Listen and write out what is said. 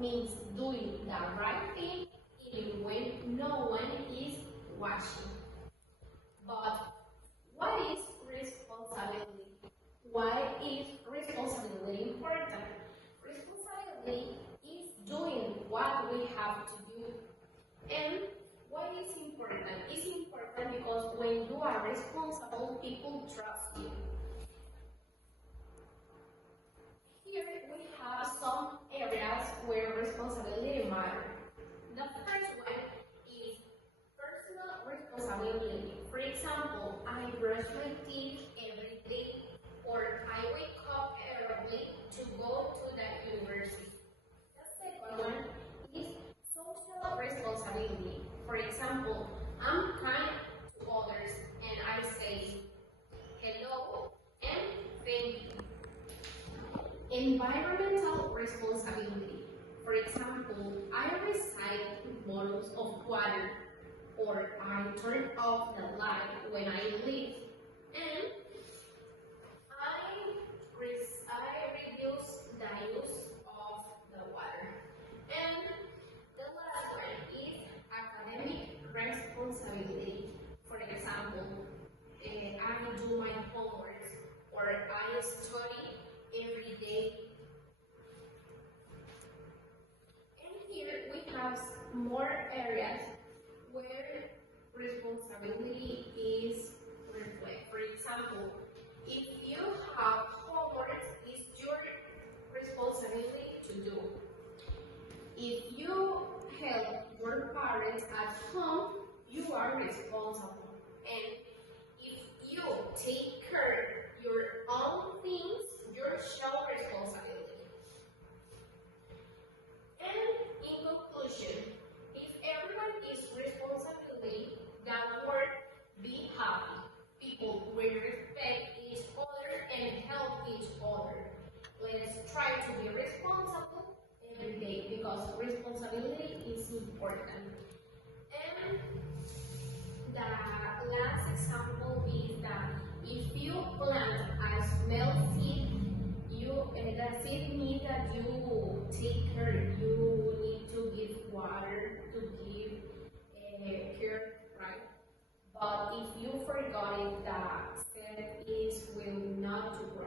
means doing the right thing even when no one is watching. But what is responsibility? Why is responsibility important? Responsibility is doing what we have to do. And why is important? It's important because when you are responsible, people trust you. Here we have some areas where responsibility matters. The first one is personal responsibility. For example, I brush my teeth every day, or I wake up early to go to the university. The second one is social responsibility. For example, I'm kind to others and I say hello and thank you. Environmental responsibility. For example, I recycle bottles of water, or I turn off the light when I leave, and I reduce the use of the water. And the last one is academic responsibility. For example, I do my homework, or I study every day. And here we have more areas where responsibility is reflected. For example, if you have homework, it's your responsibility to do. If you help your parents at home, you are responsible. And if you take care of your own things, you show responsibility. And in conclusion, if everyone is responsible, the world be happy. People will respect each other and help each other. Let's try to be responsible every day because responsibility is important. And the last example is that if you plant a small seed, the seed needs that you take care. You need to give water, to give care, right? But if you forgot it, the seed will not to grow.